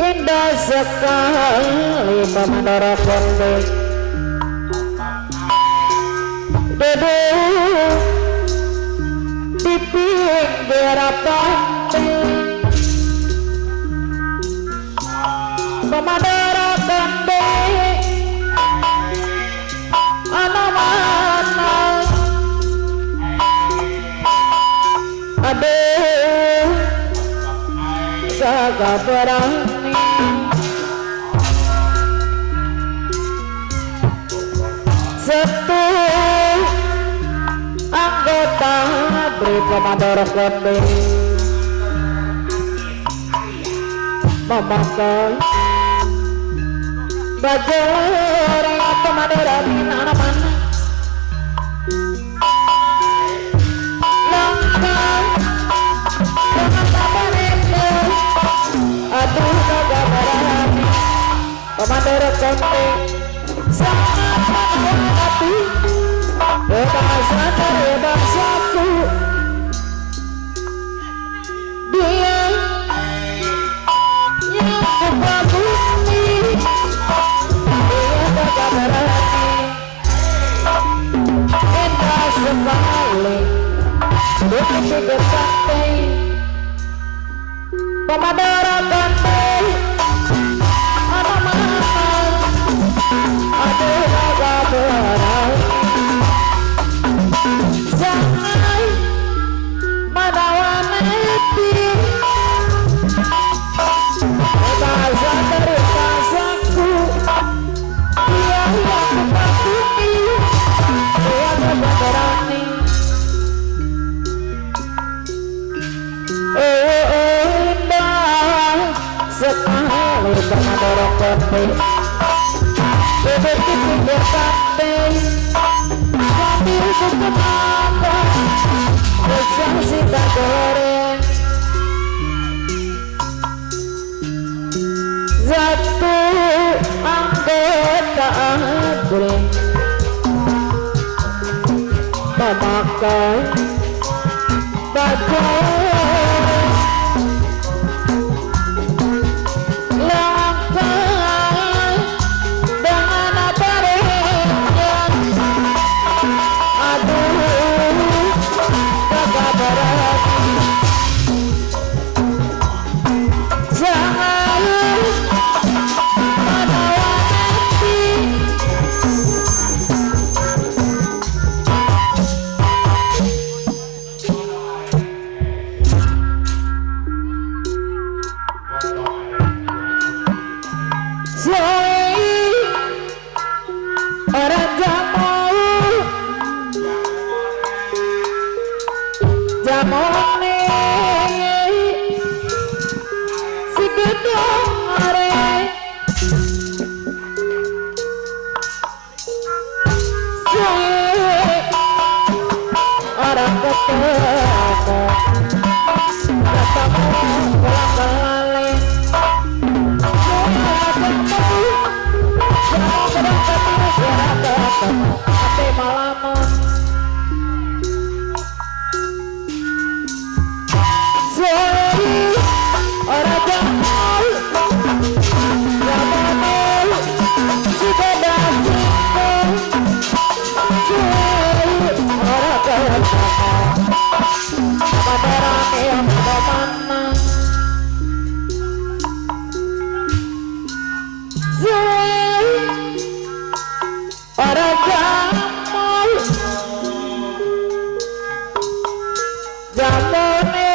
Indah sekali Pamandoro Konde duduk di pinggir pantai Pamandoro Konde ana mana aduh jaga berani satu anggota beri Pamandoro Konde memakai baju orang Pamandoro di mana-mana langkah dengan kabar itu aduh jaga berani Pamandoro Konde sangat menghormati kebangsaan dari bangsaku dia yang kubabuni dia jaga berani indah sekali di pinggir pantai Pamandoro Konde mana-mana aduh jaga berani jangan melawan hati kebangsaan dari bangsaku dia yang kubabuni dia jaga berani indah sekali Pamandoro Konde duduk di pinggir pantai sambil berkenapa besar sita goreng satu anggota abri memakai baju orang jamone si gedong are orang ketemu pulang ate malaman sorry orang jamal jamal sudah dasiko sorry orang kaya Pamandoro yang mana sorry orang jamal jamone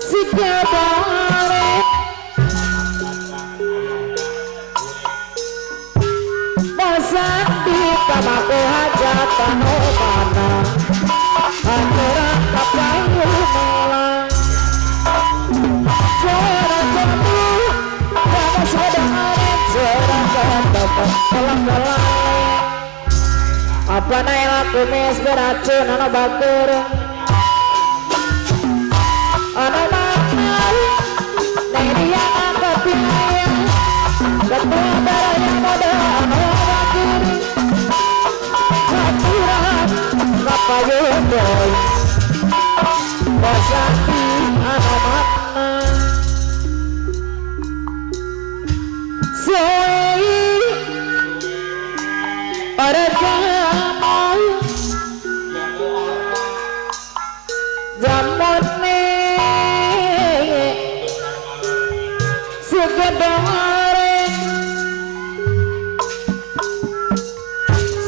si kedare masandi kamaku hajatan mana antara kapayu melang suara jamu kamu sedang pelang-pelang apa naik laku mes beracun anak bakur payudol Basati anamatna Soe Arajamai Jamone Sugedare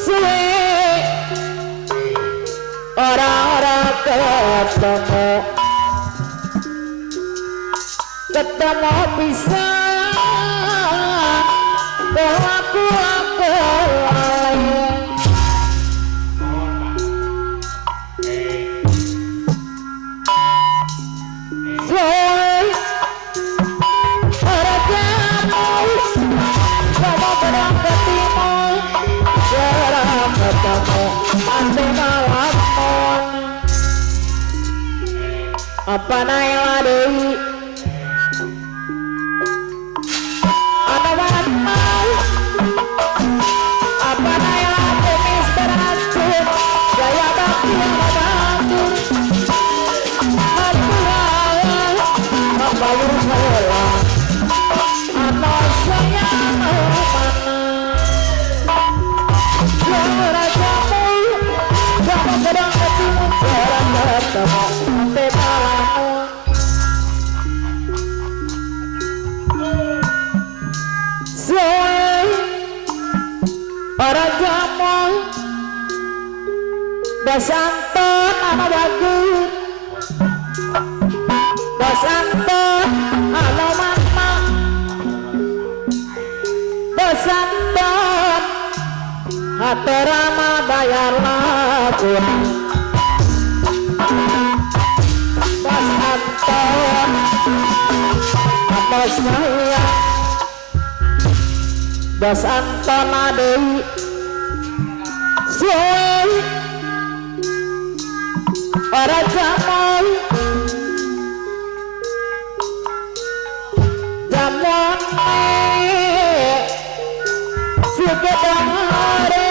Soe Orang-orang ketemu bisa berlaku soy rajamu kamu berang ke timur serang ketemu ante malamon apa nailah deui apa nailah kumis beracun gaya bakti yang membangun hampuraya membayur saya atau saya mau mana suara jamu kamu pedang ketimu serang ketemu sampai malammu orang jamu Basanton ana bagus Basanton ana mama Basanton haterama bayar lagu Basanton apa saya Basanton adei soy para jamal jamal sugedare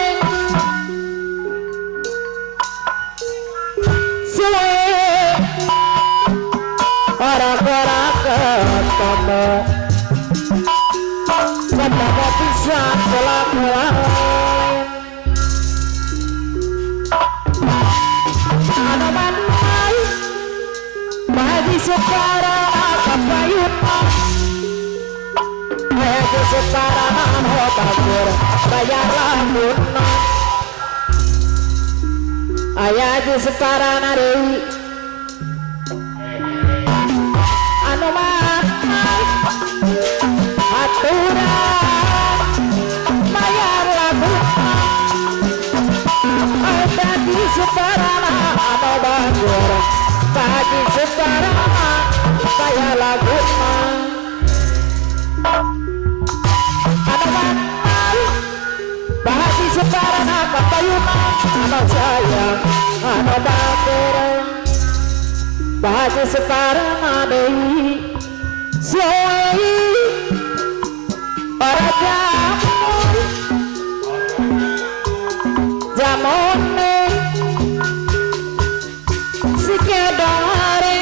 soy para ketemu ketemu bisa pulang ada bandai bagi sekarang kapayuna bagi sekarang hotabur bayar lambuna ayah di sekarang hari anu mahal aturan bayar lambuna ada di sekarang atau banjir bagi sekarang bayar lambuna ada mahal bagi sekarang kapayuna anak sayang anak bakir bagi sekarang adei soai para jamone sikedare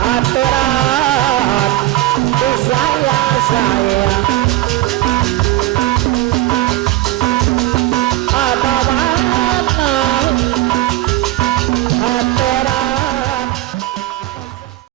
Aturan ku sayang